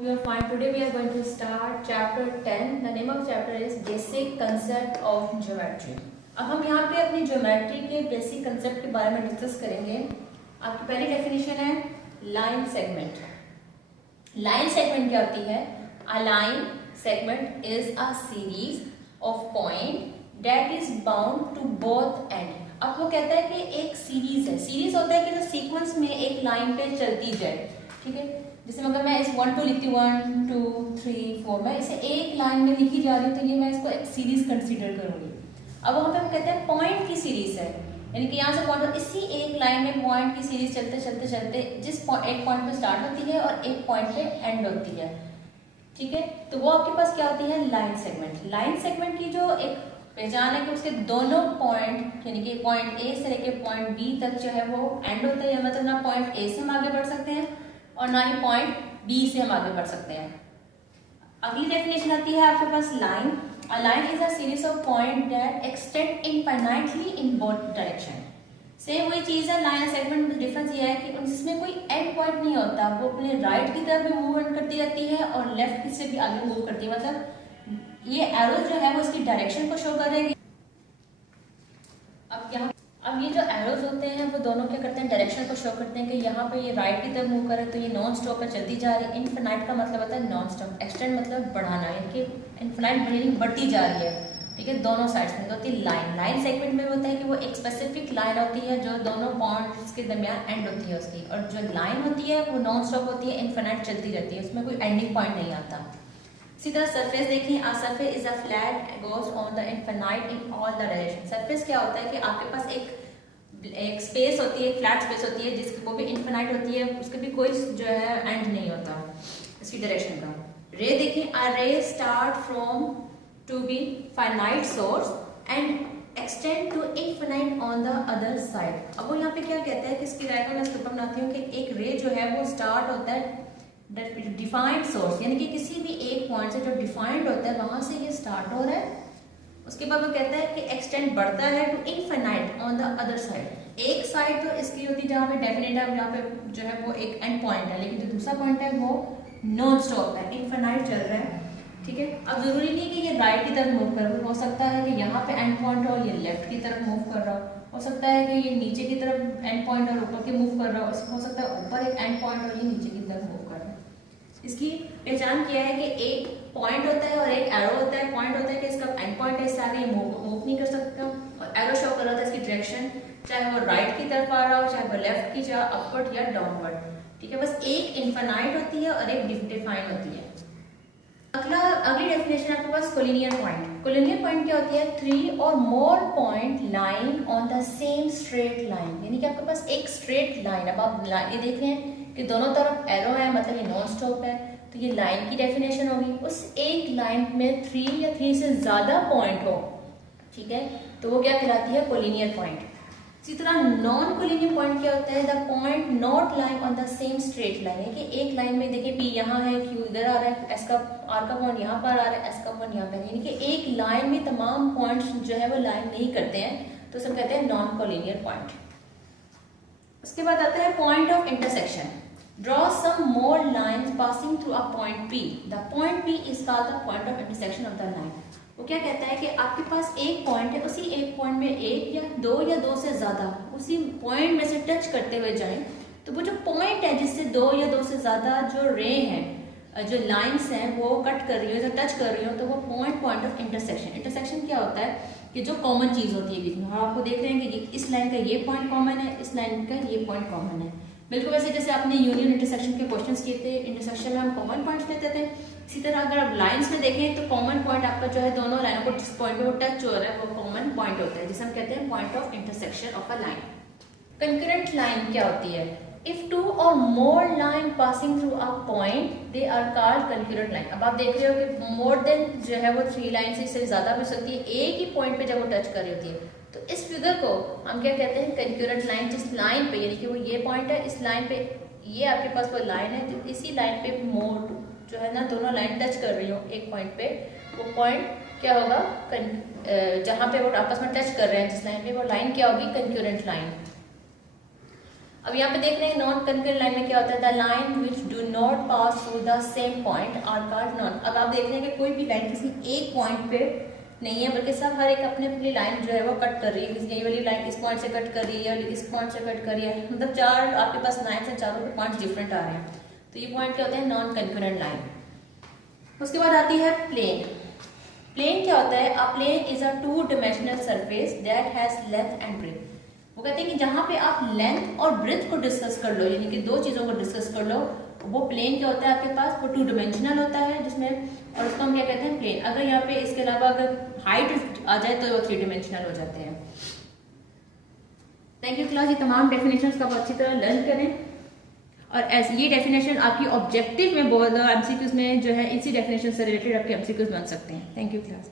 You are fine. Today we are going to start chapter 10. The name of chapter is Basic Concept of Geometry. अब हम यहाँ पे अपनी geometry के basic concept के बारे में डिस्कस करेंगे। आपकी पहली डेफिनेशन है लाइन सेगमेंट। लाइन सेगमेंट क्या होती है? A line segment is a series of point that is bound to both end. अब वो कहता है कि एक सीरीज है। सीरीज होता है कि जो सीक्वेंस में एक लाइन पे चलती जाए, ठीक है। जैसे अगर मैं इस 1 2 लिखती हूँ 1 2 3 4, मैं इसे एक लाइन में लिखी जा रही हूँ तो ये मैं इसको एक सीरीज कंसीडर करूंगी। अब वहाँ पे हम कहते हैं पॉइंट की सीरीज है, यानी कि यहाँ से पॉइंट इसी एक लाइन में पॉइंट की सीरीज चलते चलते चलते एक पॉइंट पे स्टार्ट होती है और एक पॉइंट पे एंड होती है, ठीक है। तो वो आपके पास क्या होती है? Line segment. लाइन सेगमेंट की जो एक पहचान है कि उसके दोनों पॉइंट यानी कि पॉइंट ए से लेके पॉइंट बी तक जो है वो एंड होता है, मतलब ना पॉइंट ए से हम आगे बढ़ सकते हैं और ना ही पॉइंट बी से हम आगे बढ़ सकते हैं। अगली डेफिनेशन आती है आपके पास line. A line is a series of point that extend infinitely in both direction. Same वही चीज है, लाइन सेगमेंट में डिफरेंस ये है कि जिसमें कोई एंड पॉइंट नहीं होता, वो अपने राइट की तरफ भी मूवमेंट करती रहती है और लेफ्ट की से भी आगे मूव करती है। मतलब ये एरो जो है वो इसकी डायरेक्शन को शो कर रहे हैं। अब ये जो एरोज होते हैं वो दोनों क्या करते हैं? डायरेक्शन को शो करते हैं कि यहाँ पे ये राइट की तरफ मूव करे तो ये नॉन स्टॉप पे चलती जा रही है। इनफिनाइट का मतलब होता है नॉन स्टॉप, एक्सटेंड मतलब बढ़ाना, यानी कि इनफिनाइट मीनिंग बढ़ती जा रही है, ठीक है। दोनों साइड्स में होती है लाइन। लाइन सेगमेंट में होता है कि वो एक स्पेसिफिक लाइन होती है जो दोनों पॉइंट्स के दरमियान एंड होती है उसकी, और जो लाइन होती है वो नॉन स्टॉप होती है, इनफिनाइट चलती रहती है, उसमें कोई एंडिंग पॉइंट नहीं आता। इसी तरह सरफेस देखिए, a surface is a flat goes on the infinite in all the direction. Surface क्या होता है कि आपके पास एक स्पेस होती है, एक फ्लैट स्पेस होती है जिसकी वो भी इनफिनाइट होती है, उसके भी कोई जो है एंड नहीं होता इसकी डायरेक्शन का। रे देखिए, a ray start from to be finite source and extend to infinite on the other side. अब वो यहाँ पे क्या कहता है कि इसकी डायग्राम मैं इसको बनाती हूँ कि एक रे जो है वो स्टार्ट होता है डिफाइंड सोर्स, यानी कि किसी भी एक पॉइंट से जो डिफाइंड होता है वहां से ये स्टार्ट हो रहा है। उसके बाद वो कहता है कि एक्सटेंड बढ़ता है to infinite on the other side. एक साइड तो इसकी होती है जहाँ पे डेफिनेट है, जहाँ पे जो है वो एक एंड पॉइंट है, लेकिन जो दूसरा पॉइंट है वो नॉन स्टॉप है, इनफिनाइट चल रहा है, ठीक है। अब जरूरी नहीं कि ये राइट की तरफ मूव कर रहा हो सकता है कि यहाँ पे एंड पॉइंट हो, ये लेफ्ट की तरफ मूव कर रहा हो सकता है कि ये नीचे की तरफ एंड पॉइंट और ऊपर की मूव कर रहा हो सकता है ऊपर एक एंड पॉइंट और ये नीचे की तरफ मूव कर रहा है। इसकी पहचान किया है कि एक पॉइंट होता है और एक एरो होता है। पॉइंट होता है कि इसका एंड पॉइंट है, इससे आगे मूव नहीं कर सकता, और एरो शो कर रहा था इसकी डायरेक्शन, चाहे वो राइट की तरफ आ रहा हो, चाहे वो लेफ्ट की, चाहे अपवर्ड या डाउनवर्ड, ठीक है। बस एक इनफिनाइट होती है और एक डिफाइन होती है। अगली डेफिनेशन आपके पास कोलिनियर पॉइंट। कोलिनियर पॉइंट क्या होती है? 3 और more point line on the same straight line, यानी कि आपके पास एक स्ट्रेट लाइन। अब आप ये देख रहे हैं कि दोनों तरफ एरो है, मतलब ये नॉन स्टॉप है, तो ये लाइन की डेफिनेशन होगी। उस एक लाइन में 3 या 3 से ज्यादा पॉइंट हो, ठीक है, तो वो क्या कहलाती है? Collinear point. इसी तरह नॉन कोलिनियर पॉइंट क्या होता है? The point not line on the same straight line, है कि एक लाइन में देखिए पी यहाँ है, क्यू इधर आ रहा है, एस का आर का पॉइंट यहाँ पर आ रहा है, एस का पॉइंट यहाँ पर, यानी कि एक लाइन में तमाम पॉइंट्स जो है वो लाइन नहीं करते हैं, तो सब कहते हैं नॉन कोलिनियर पॉइंट। उसके बाद आता है point of intersection. Draw some more lines passing through a point P. The point P is called the point of intersection of the line. वो क्या कहता है कि आपके पास एक पॉइंट है, उसी एक पॉइंट में एक या दो से ज्यादा उसी पॉइंट में से टच करते हुए जाएं, तो वो जो पॉइंट है जिससे दो या दो से ज्यादा जो रे हैं, जो लाइंस हैं वो कट कर रही हो या टच कर रही हो, तो वो पॉइंट ऑफ इंटरसेक्शन। इंटरसेक्शन क्या होता है कि जो कॉमन चीज होती है बीच में। हम आपको देख रहे हैं कि इस लाइन का ये पॉइंट कॉमन है, इस लाइन का ये पॉइंट कॉमन है। बिल्कुल वैसे जैसे आपने यूनियन इंटरसेक्शन के क्वेश्चंस किए थे, इंटरसेक्शन में हम कॉमन पॉइंट्स लेते थे, इसी तरह अगर आप लाइंस में देखें तो कॉमन पॉइंट आपका जो है दोनों लाइनों को जिस पॉइंट पे वो टच हो रहा है वो कॉमन पॉइंट होता है, जिसे हम कहते हैं point of intersection of a line. Concurrent line क्या होती है? इफ 2 और more line passing through a point they are called concurrent line. अब आप देख रहे हो कि मोर देन जो है वो 3 लाइन से इससे ज्यादा भी सकती है, एक ही पॉइंट पे जब वो टच कर रही होती है, तो इस फिगर को हम क्या कहते हैं? Concurrent line. जिस लाइन पे, यानी कि वो ये पॉइंट है, इस लाइन पे ये आपके पास कोई लाइन है, तो इसी लाइन पे मोर जो है ना दोनों लाइन टच कर रही हो एक पॉइंट पे, वो पॉइंट क्या होगा? जहां पे वो आपस में टच कर रहे हैं जिस लाइन पे, वो लाइन क्या होगी? Concurrent line. अब यहाँ पे देख रहे हैं नॉन कंकरेंट लाइन में क्या होता है, the line which do not pass through the same point are called non. अब आप देख रहे हैं कि कोई भी लाइन किसी एक पॉइंट पे नहीं है, बल्कि सब हर एक अपने अपनी लाइन जो है वो कट कर रही है। किसी ये वाली लाइन इस पॉइंट से कट कर रही है, इस पॉइंट से कट कर रही है, मतलब चार आपके पास लाइन से चारों के पॉइंट डिफरेंट आ रहे हैं, तो ये पॉइंट क्या होते हैं, नॉन कंकरेंट लाइन। उसके बाद आती है प्लेन। प्लेन क्या होता है, a plane is a 2 dimensional surface that has length and breadth. वो कहते हैं कि जहां पे आप लेंथ और ब्रेथ को डिस्कस कर लो, यानी कि दो चीजों को डिस्कस कर लो, वो प्लेन क्या होता है आपके पास, वो 2 डायमेंशनल होता है जिसमें, और उसको हम क्या कहते हैं, प्लेन। अगर यहाँ पे इसके अलावा अगर हाइट आ जाए तो वो 3 डायमेंशनल हो जाते हैं। थैंक यू क्लास, ये तमाम डेफिनेशंस का आप अच्छी तरह लर्न करें, और ये डेफिनेशन आपकी ऑब्जेक्टिव में बहुत एमसीक्यूज में जो है इसी डेफिनेशन से रिलेटेड आपके एमसीक्यूज बन सकते हैं। Thank you class.